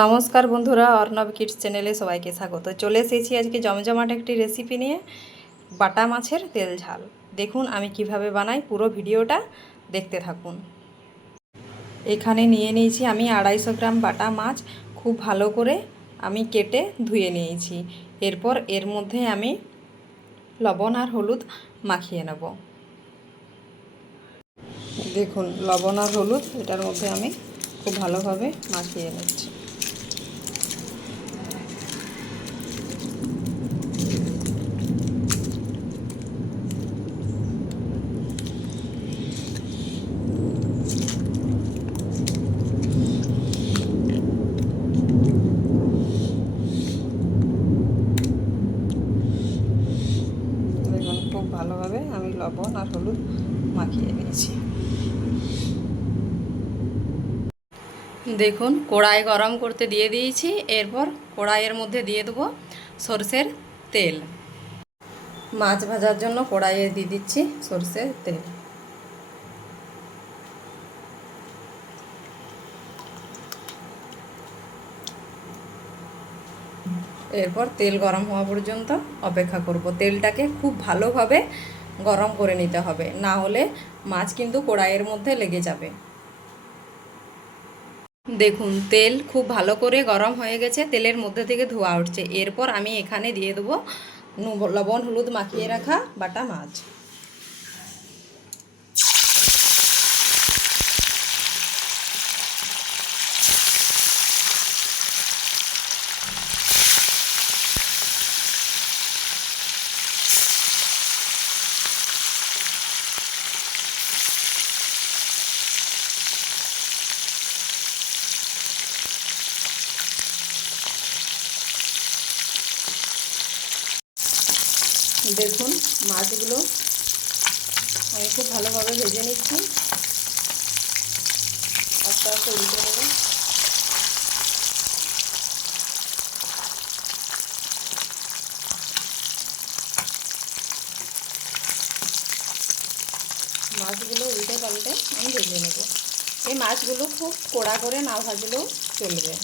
নমস্কার বন্ধুরা, অর্ণব কিডস চ্যানেলে সবাইকে স্বাগত। চলে এসেছি আজকে জমজমাট একটি রেসিপি নিয়ে, বাটা মাছের তেল ঝাল। দেখুন আমি কিভাবে বানাই, পুরো ভিডিওটা দেখতে থাকুন। এখানে নিয়ে নিয়েছি আমি 250 গ্রাম বাটা মাছ, খুব ভালো করে আমি কেটে ধুয়ে নিয়েছি। এরপর এর মধ্যে আমি লবণ আর হলুদ মাখিয়ে নেব। দেখুন লবণ আর হলুদ এটার মধ্যে আমি খুব ভালোভাবে মাখিয়ে নিচ্ছি। দেখুন খুব ভালোভাবে আমি লবণ আর হলুদ মাখিয়ে নিয়েছি। দেখুন কড়াই গরম করতে দিয়ে দিয়েছি। এরপর কড়াইয়ের মধ্যে দিয়ে দেবো সরষের তেল। মাছ ভাজার জন্য কড়াইয়ে দিয়ে দিচ্ছি সরষের তেল। এরপর তেল গরম হওয়া পর্যন্ত অপেক্ষা করব। তেলটাকে খুব ভালোভাবে গরম করে নিতে হবে, না হলে মাছ কিন্তু কড়াইয়ের মধ্যে লেগে যাবে। দেখুন তেল খুব ভালো করে গরম হয়ে গেছে, তেলের মধ্যে থেকে ধোঁয়া উঠছে। এরপর আমি এখানে দিয়ে দেবো লবণ হলুদ মাখিয়ে রাখা বাটা মাছ। দেখুন মাছগুলো আমি খুব ভালোভাবে ভেজে নিচ্ছি। আস্তে আস্তে উল্টে দেবো। মাছগুলো উল্টে পাল্টে আমি ভেজে নেব। এই মাছগুলো খুব কড়া করে না ভাজলেও চলবে।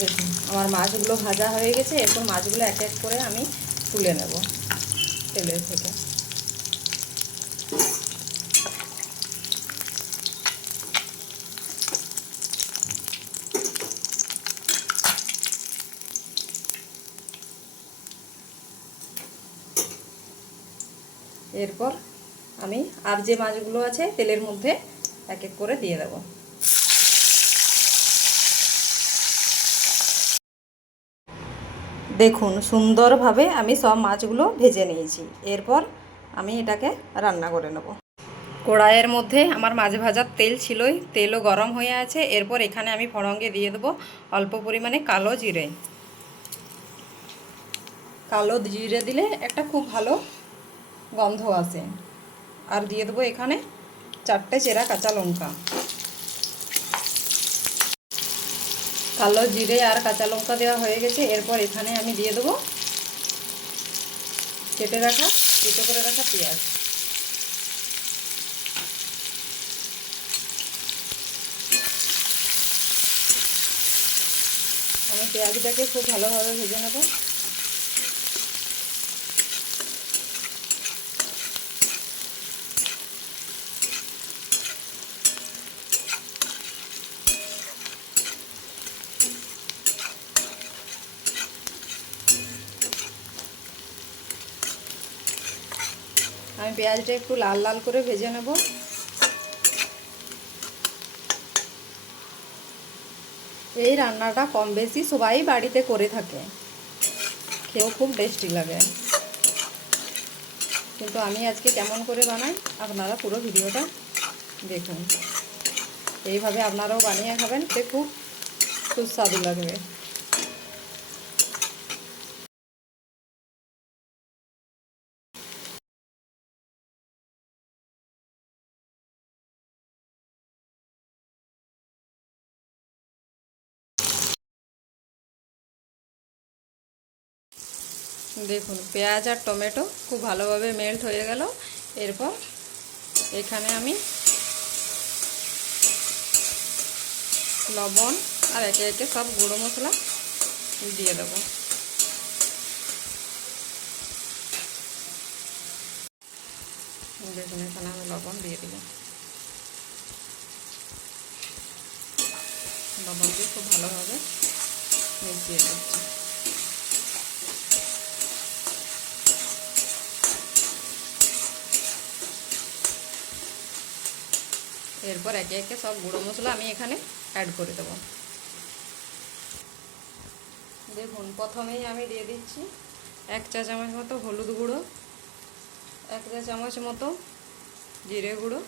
দেখুন আমার মাছগুলো ভাজা হয়ে গেছে। এরপর মাছগুলো এক এক করে আমি তুলে নেব তেলের থেকে। এরপর আমি আর যে মাছগুলো আছে তেলের মধ্যে এক এক করে দিয়ে দেব। দেখুন সুন্দরভাবে আমি সব মাছগুলো ভেজে নিয়েছি। এরপর আমি এটাকে রান্না করে নেব। কড়াইয়ের মধ্যে আমার মাছ ভাজার তেল ছিলই, তেলও গরম হয়ে আছে। এরপর এখানে আমি ফড়ঙ্গে দিয়ে দেবো অল্প পরিমাণে কালো জিরে। কালো জিরে দিলে একটা খুব ভালো গন্ধ আসে। আর দিয়ে দেবো এখানে 4টে চেরা কাঁচা লঙ্কা। কালো জিরে আর কাঁচা লঙ্কা দেওয়া হয়ে গেছে। এরপর এখানে আমি দিয়ে দেবো কেটে রাখা কুচো করে রাখা পেঁয়াজ। আমি পেঁয়াজটাকে খুব ভালোভাবে ভেজে নেব। আমি পেঁয়াজটা একটু লাল লাল করে ভেজে নেব। এই রান্নাটা কম বেশি সবাই বাড়িতে করে থাকে, খেয়েও খুব টেস্টি লাগে। কিন্তু আমি আজকে কেমন করে বানাই আপনারা পুরো ভিডিওটা দেখুন। এইভাবে আপনারাও বানিয়ে খাবেন, খুব সুস্বাদু লাগবে। দেখুন পেঁয়াজ আর টমেটো খুব ভালোভাবে মেল্ট হয়ে গেল। এরপর এখানে আমি লবণ আর একে একে সব গুঁড়ো মশলা দিয়ে দেবো। দেখুন এখানে আমি লবণ দিয়ে দিব। লবণ দিয়ে খুব ভালোভাবে মিশিয়ে দিচ্ছি। এরপর একে একে সব গুঁড়ো মশলা আমি এখানে অ্যাড করে দেব। দেখুন প্রথমেই আমি দিয়ে দিচ্ছি 1 চা চামচ মতো হলুদ গুঁড়ো, 1 চা চামচ মতো জিরে গুঁড়ো,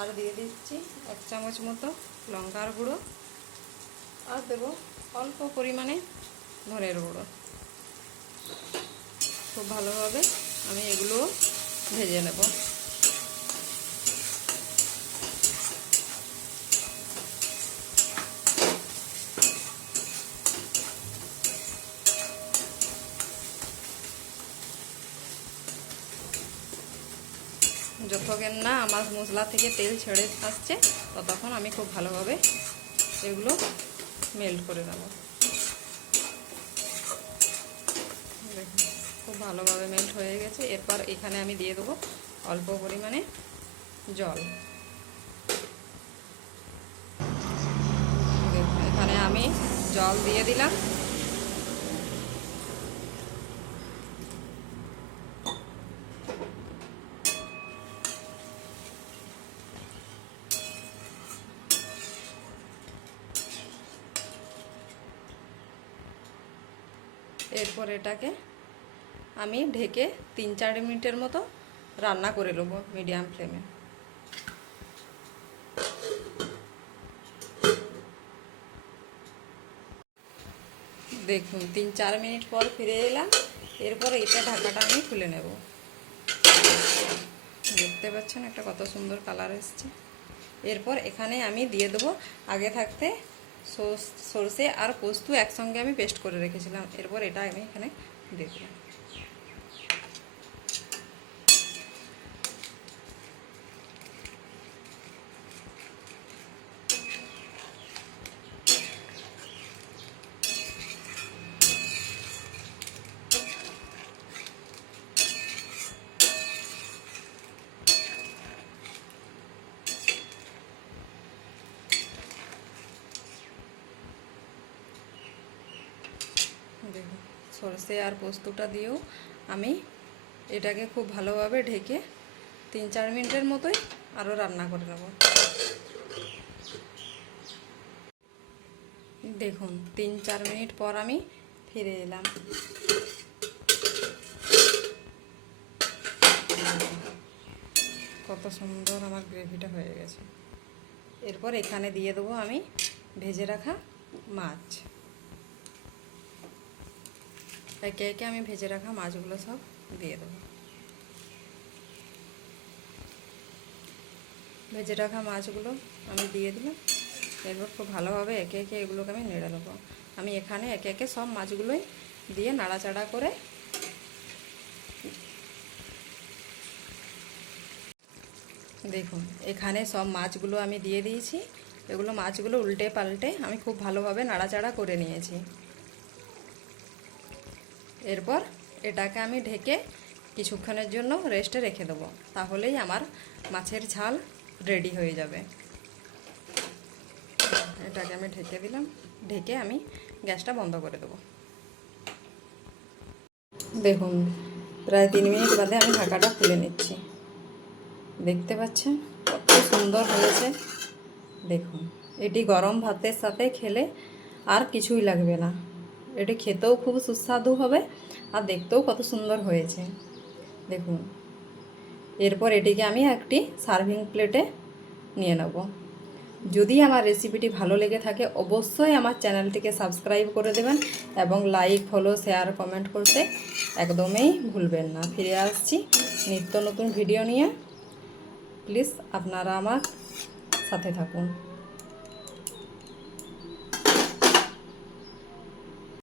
আর দিয়ে দিচ্ছি 1 চামচ মতো লঙ্কার গুঁড়ো, আর দেব অল্প পরিমাণে ধনের গুঁড়ো। খুব ভালোভাবে আমি এগুলো ভেজে নেব। যতক্ষণ না আমার মশলা থেকে তেল ছেড়ে আসছে ততক্ষণ আমি খুব ভালোভাবে এগুলো মেল্ট করে নেব। দেখুন খুব ভালোভাবে মেল্ট হয়ে গেছে। এরপর এখানে আমি দিয়ে দেবো অল্প পরিমাণে জল। দেখুন এখানে আমি জল দিয়ে দিলাম। এরপর এটাকে আমি ঢেকে 3-4 মিনিটের মতো রান্না করে নেব মিডিয়াম ফ্লেমে। দেখুন 3-4 মিনিট পর ফিরে এলাম। এরপর এটা ঢাকাটা আমি খুলে নেব। দেখতে পাচ্ছেন একটা কত সুন্দর কালার এসছে। এরপর এখানে আমি দিয়ে দেবো আগে থাকতে সরষে আর পোস্ত একসঙ্গে আমি পেস্ট করে রেখেছিলাম। এরপর এটা আমি এখানে দিয়ে দিলাম। দেখুন সরষে আর পোস্তটা দিয়েও আমি এটাকে খুব ভালোভাবে ঢেকে 3-4 মিনিটের মতোই আরও রান্না করে নেব। দেখুন 3-4 মিনিট পর আমি ফিরে এলাম। কত সুন্দর আমার গ্রেভিটা হয়ে গেছে। এরপর এখানে দিয়ে দেবো আমি ভেজে রাখা মাছ। একে একে আমি ভেজে রাখা মাছগুলো সব দিয়ে দেবো। ভেজে রাখা মাছগুলো আমি দিয়ে দিলাম। এরপর খুব ভালোভাবে একে একে এগুলোকে আমি নেড়ে নেবো। আমি এখানে একে একে সব মাছগুলোই দিয়ে নাড়াচাড়া করে দেখুন এখানে সব মাছগুলো আমি দিয়ে দিয়েছি। এগুলো মাছগুলো উল্টে পাল্টে আমি খুব ভালোভাবে নাড়াচাড়া করে নিয়েছি। এরপর এটাকে আমি ঢেকে কিছুক্ষণের জন্য রেস্টে রেখে দেবো। তাহলেই আমার মাছের ঝাল রেডি হয়ে যাবে। এটাকে আমি ঢেকে দিলাম। ঢেকে আমি গ্যাসটা বন্ধ করে দেবো। দেখুন প্রায় 3 মিনিট বাদে আমি ঢাকাটা খুলে নিচ্ছি। দেখতে পাচ্ছেন কত সুন্দর হয়েছে। দেখুন এটি গরম ভাতের সাথে খেলে আর কিছুই লাগবে না। এটি খেতেও খুব সুস্বাদু হবে আর দেখতেও কত সুন্দর হয়েছে। দেখুন এরপর এটিকে আমি একটি সার্ভিং প্লেটে নিয়ে নেব। যদি আমার রেসিপিটি ভালো লেগে থাকে অবশ্যই আমার চ্যানেলটিকে সাবস্ক্রাইব করে দেবেন এবং লাইক, ফলো, শেয়ার, কমেন্ট করতে একদমই ভুলবেন না। ফিরে আসছি নিত্য নতুন ভিডিও নিয়ে। প্লিজ আপনারা আমার সাথে থাকুন।